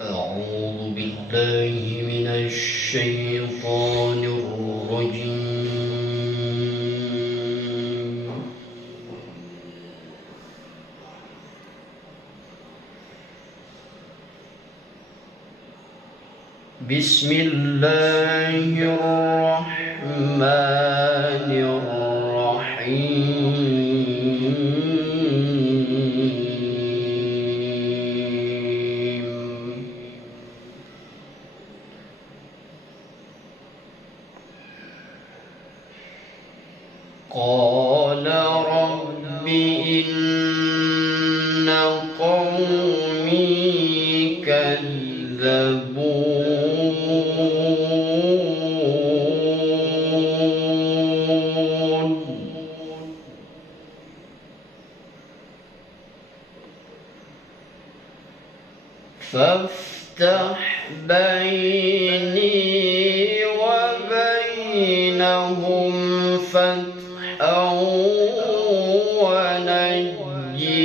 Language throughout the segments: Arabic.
أعوذ بالله من الشيطان الرجيم. بسم الله الرحمن الرحيم. قال رب إن قومي كذبون فافتح بيني وبينهم فتحا ونجني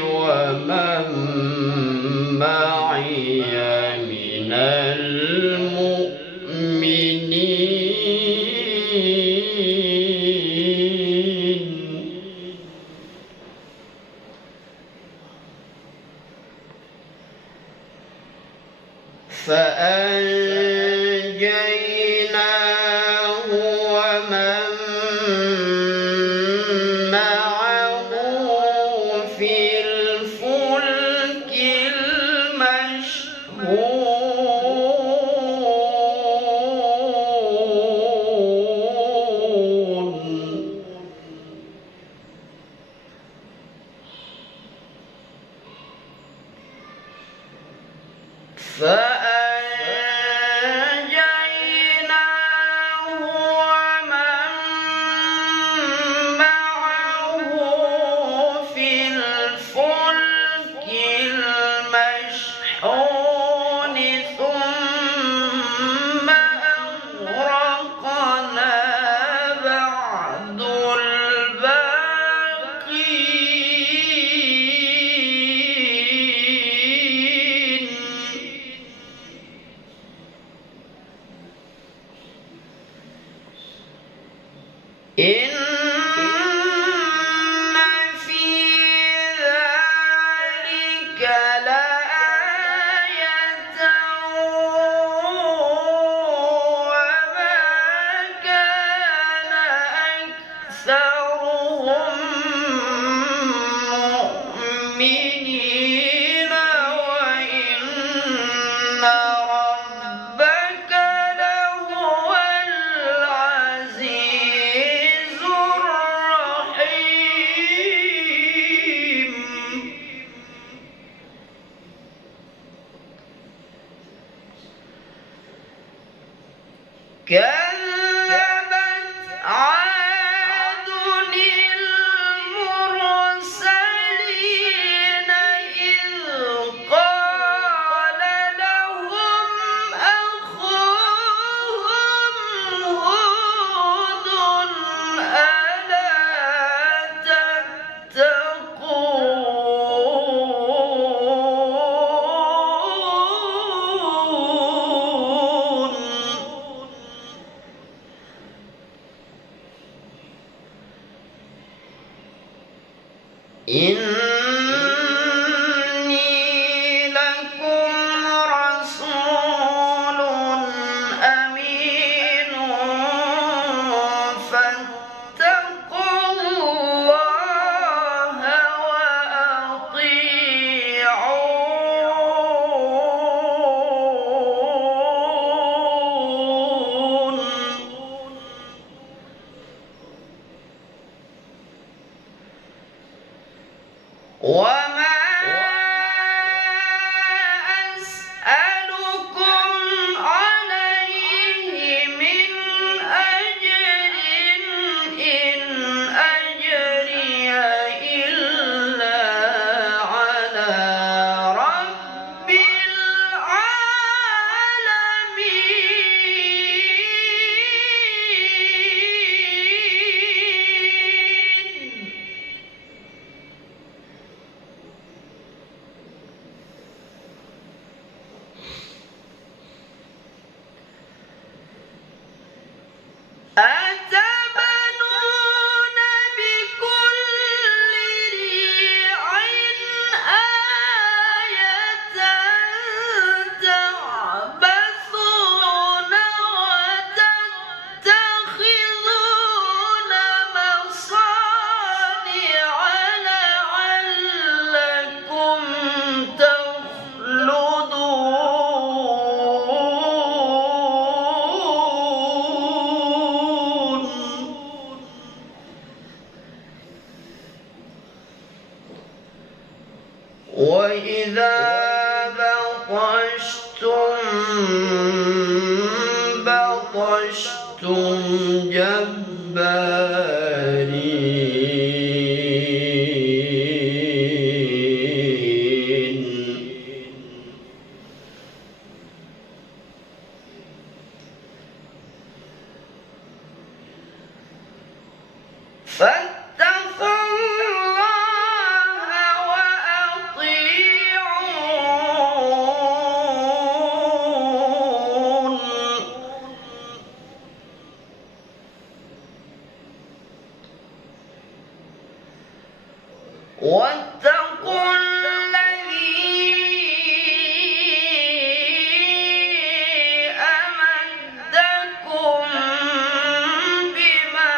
ومن معي من المؤمنين. فأنجيناه ومن معه في الفلك المشحون. فأنجيناه ومن معه في الفلك المشحون ثم أغرقنا بعد الباقين. إن في ذلك لآية وما كان أكثرهم مؤمنين وإن ربك لهو العزيز الرحيم. كذبت عاد المرسلين إذ قال لهم أخوهم هود ألا تتقون. إني لكم رسول أمين فاتقوا الله أتبنون بكل ريع آية تعبثون وتتخذون مصانع لعلكم تخلدون وإذا بطشتم جبارين فاتقوا الله وأطيعون واتقوا الذي أمدكم بما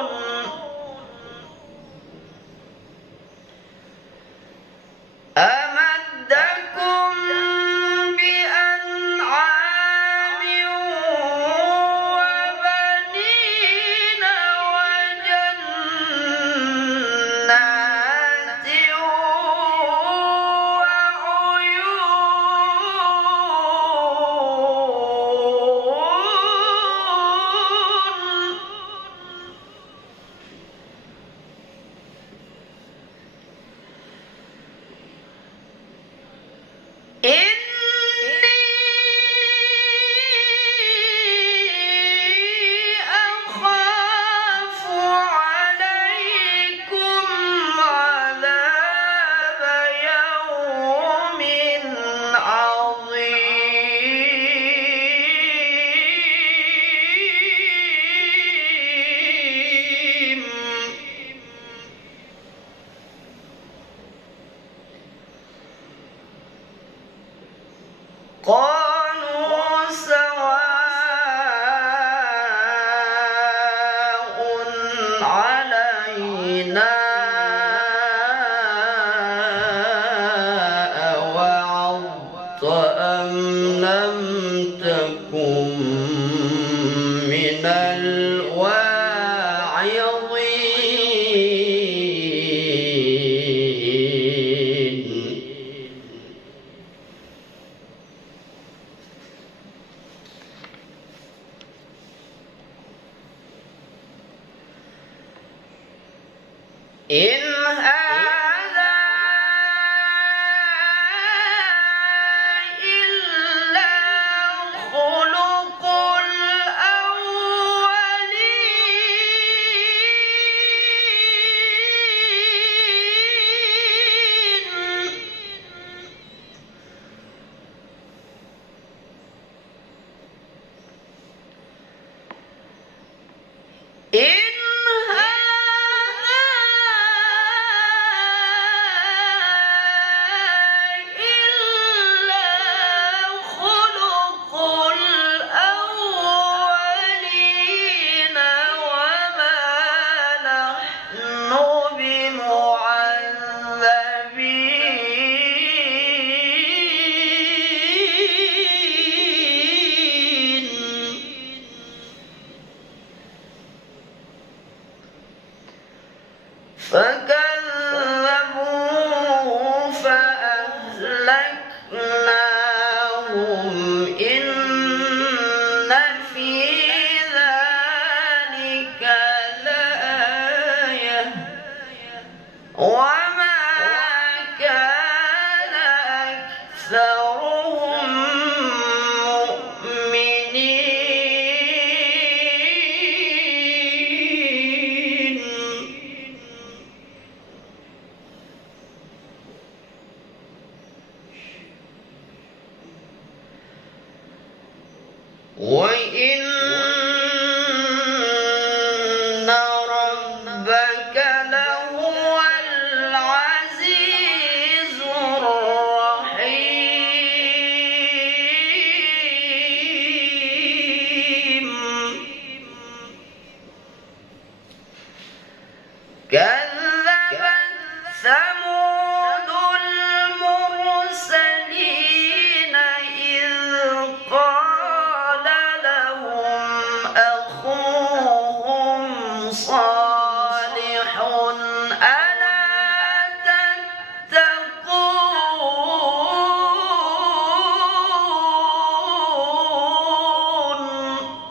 تعلمون أمدكم بأنعام وبنين وجنات وعيون إني أخاف عليكم عذاب يوم عظيم قالوا سواء علينا أوعظت أم لم تكن من الواعظين إن هذا إلا خلق الأولين إن فكذبوه فأهلكناهم إن في ذلك لآية وما كان أكثرهم مؤمنين وإن ربك لهو العزيز الرحيم كذبت ثمود المرسلين إذ قال لهم أخوهم صالح ألا تتقون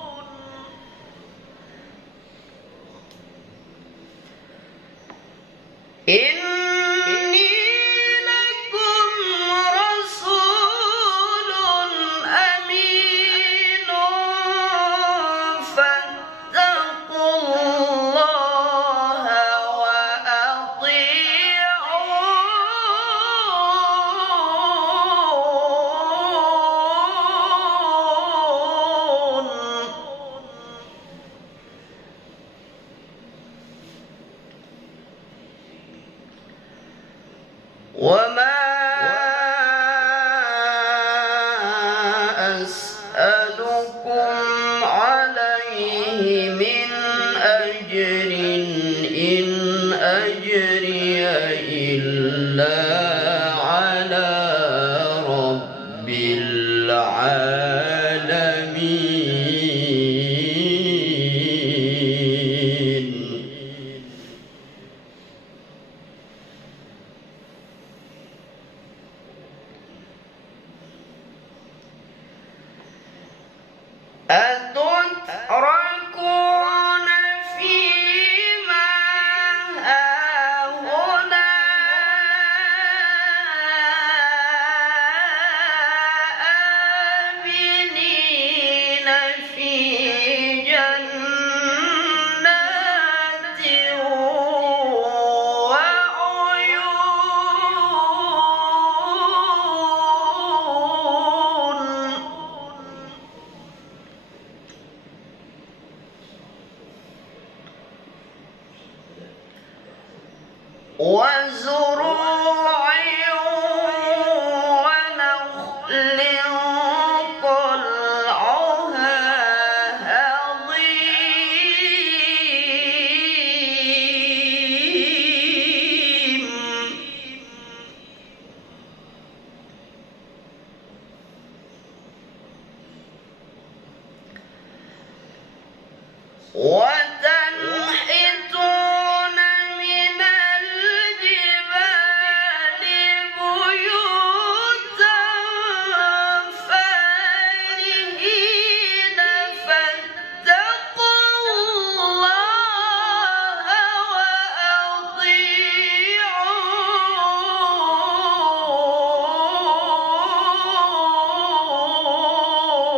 إني لكم رسول أمين فاتقوا الله وأطيعون وما أسألكم عليه من أجر إن أجري إلا على رب العالمين أتتركون فيما هاهنا آمنين في جنات وزروع ونخل طلعها هضيم وتنحتون من الجبال بيوتا فارهين فاتقوا الله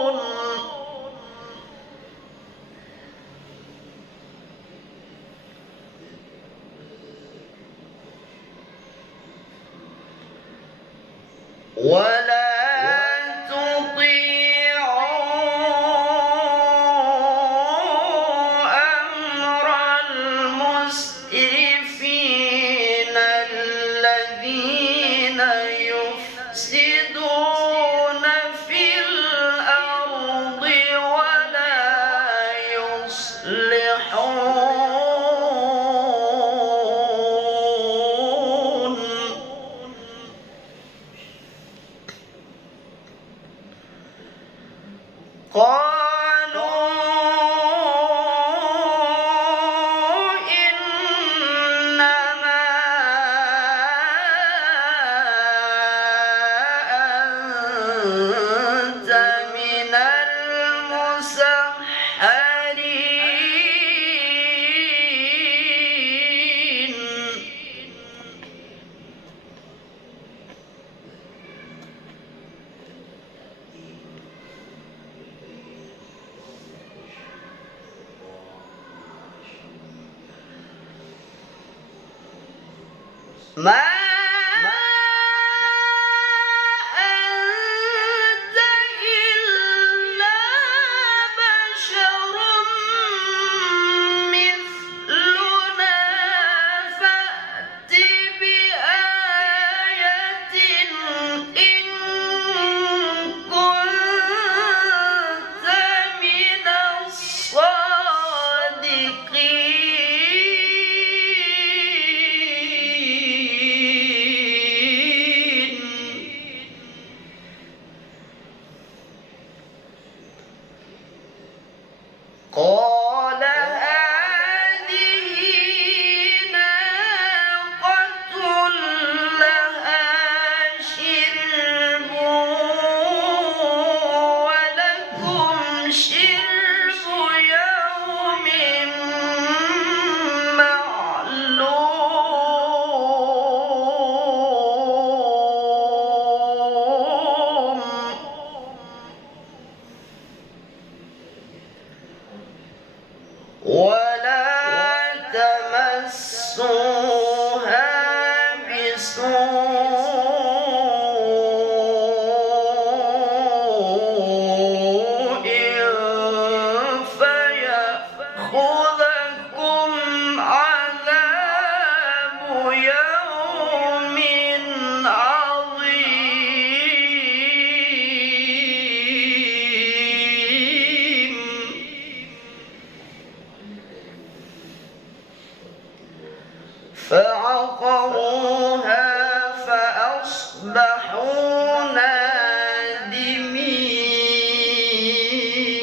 وأطيعون ولا تطيعوا أمر المسرفين الذين يفسدون في الأرض ولا يصلحون قالوا إنما أنت من المسحرين ما أنت إلا بشر بسوء فيأخذكم عذاب يوم عظيم فعقروها فأصبحوا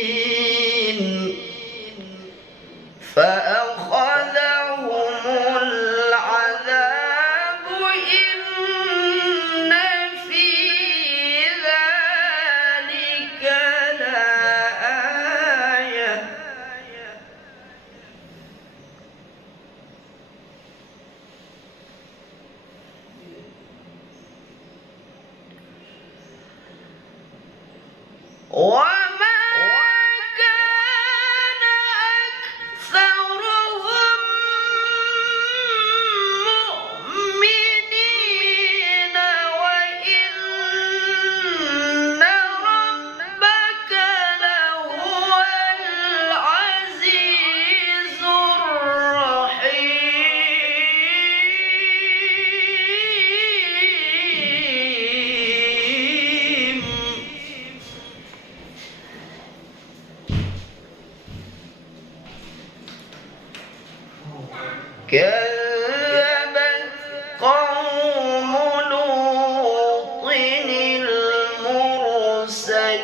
نادمين فأخذهم العذاب إن في ذلك لآية وما كان أكثرهم مؤمنين وإن ربك لهو العزيز الرحيم كذبت قوم لوط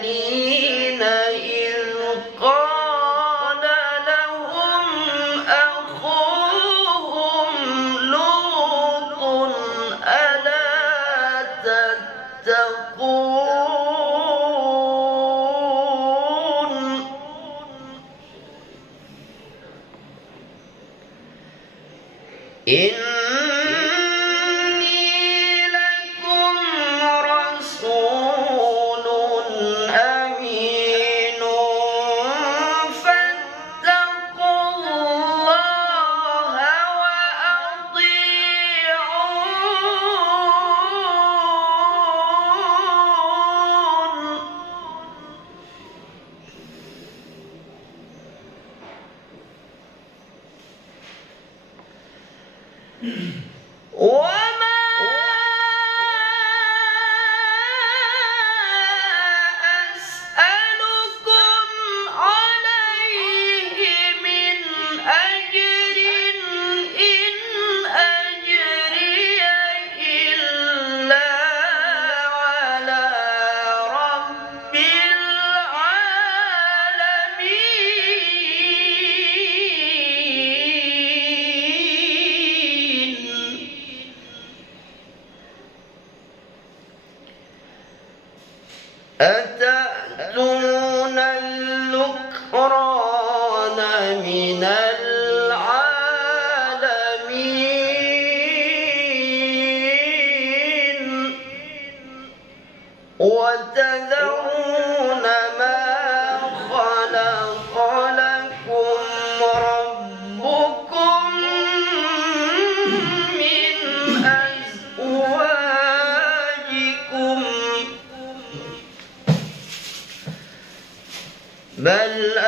المرسلين إذ قال لهم أخوهم لوط ألا تتقون إني لكم رسول أمين فاتقوا الله وأطيعون وما أسألكم عليه من أجر إن أجري إلا على رب العالمين أتأتون الذكران من العالمين وتذرون ما خلق لكم ربكم من أزواجكم بل